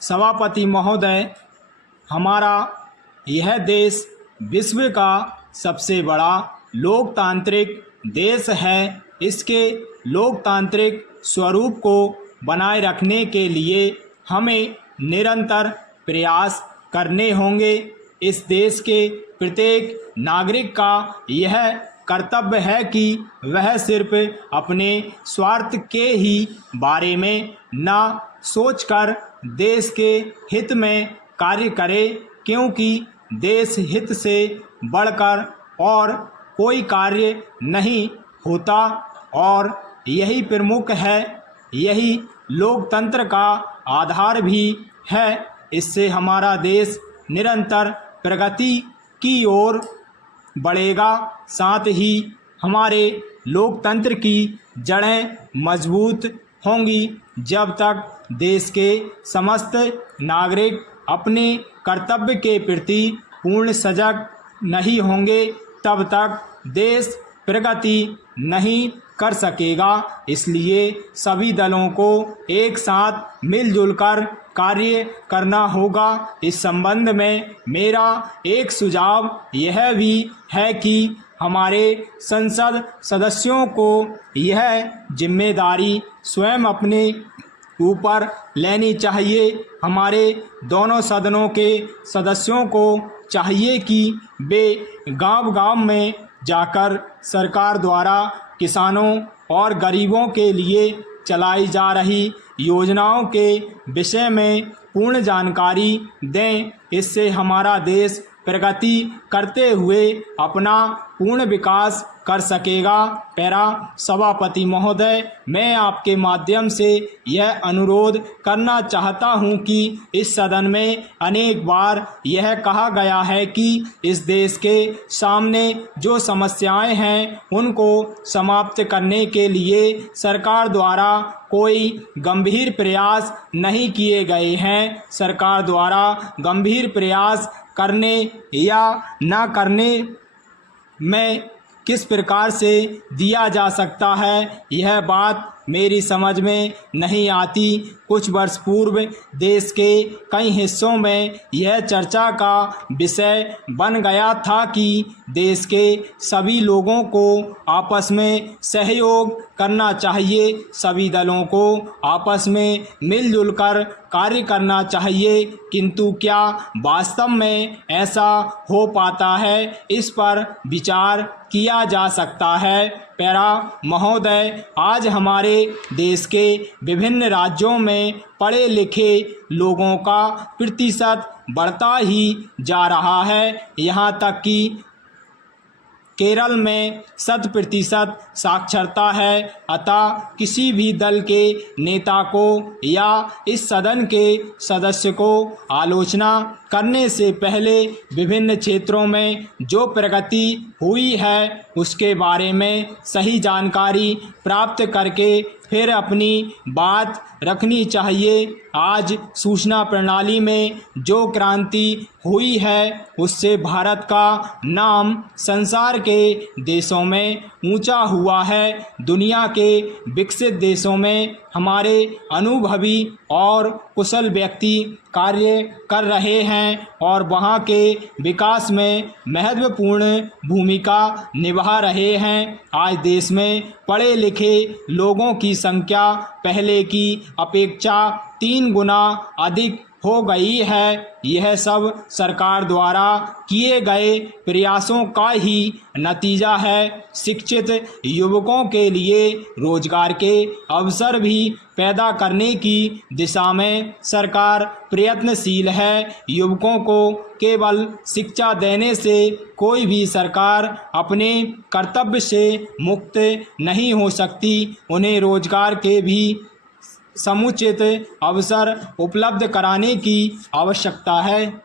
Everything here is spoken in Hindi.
सभापति महोदय, हमारा यह देश विश्व का सबसे बड़ा लोकतांत्रिक देश है। इसके लोकतांत्रिक स्वरूप को बनाए रखने के लिए हमें निरंतर प्रयास करने होंगे। इस देश के प्रत्येक नागरिक का यह कर्तव्य है कि वह सिर्फ अपने स्वार्थ के ही बारे में न सोचकर देश के हित में कार्य करे, क्योंकि देश हित से बढ़कर और कोई कार्य नहीं होता और यही प्रमुख है, यही लोकतंत्र का आधार भी है। इससे हमारा देश निरंतर प्रगति की ओर बढ़ेगा, साथ ही हमारे लोकतंत्र की जड़ें मजबूत होंगी। जब तक देश के समस्त नागरिक अपने कर्तव्य के प्रति पूर्ण सजग नहीं होंगे, तब तक देश प्रगति नहीं कर सकेगा। इसलिए सभी दलों को एक साथ मिलजुल कर कार्य करना होगा। इस संबंध में मेरा एक सुझाव यह भी है कि हमारे संसद सदस्यों को यह जिम्मेदारी स्वयं अपने ऊपर लेनी चाहिए। हमारे दोनों सदनों के सदस्यों को चाहिए कि वे गांव-गांव में जाकर सरकार द्वारा किसानों और गरीबों के लिए चलाई जा रही योजनाओं के विषय में पूर्ण जानकारी दें। इससे हमारा देश प्रगति करते हुए अपना पूर्ण विकास कर सकेगा। पैरा सभापति महोदय, मैं आपके माध्यम से यह अनुरोध करना चाहता हूं कि इस सदन में अनेक बार यह कहा गया है कि इस देश के सामने जो समस्याएं हैं उनको समाप्त करने के लिए सरकार द्वारा कोई गंभीर प्रयास नहीं किए गए हैं। सरकार द्वारा गंभीर प्रयास करने या न करने में किस प्रकार से दिया जा सकता है, यह बात मेरी समझ में नहीं आती। कुछ वर्ष पूर्व देश के कई हिस्सों में यह चर्चा का विषय बन गया था कि देश के सभी लोगों को आपस में सहयोग करना चाहिए, सभी दलों को आपस में मिलजुल कर कार्य करना चाहिए। किंतु क्या वास्तव में ऐसा हो पाता है, इस पर विचार किया जा सकता है। पैरा महोदय, आज हमारे देश के विभिन्न राज्यों में पढ़े लिखे लोगों का प्रतिशत बढ़ता ही जा रहा है। यहाँ तक कि केरल में 100% साक्षरता है। अतः किसी भी दल के नेता को या इस सदन के सदस्य को आलोचना करने से पहले विभिन्न क्षेत्रों में जो प्रगति हुई है उसके बारे में सही जानकारी प्राप्त करके फिर अपनी बात रखनी चाहिए। आज सूचना प्रणाली में जो क्रांति हुई है उससे भारत का नाम संसार के देशों में ऊंचा हुआ है। दुनिया के विकसित देशों में हमारे अनुभवी और कुशल व्यक्ति कार्य कर रहे हैं और वहां के विकास में महत्वपूर्ण भूमिका निभा रहे हैं। आज देश में पढ़े लिखे लोगों की संख्या पहले की अपेक्षा 3 गुना अधिक हो गई है। यह सब सरकार द्वारा किए गए प्रयासों का ही नतीजा है। शिक्षित युवकों के लिए रोजगार के अवसर भी पैदा करने की दिशा में सरकार प्रयत्नशील है। युवकों को केवल शिक्षा देने से कोई भी सरकार अपने कर्तव्य से मुक्त नहीं हो सकती। उन्हें रोजगार के भी समुचित अवसर उपलब्ध कराने की आवश्यकता है।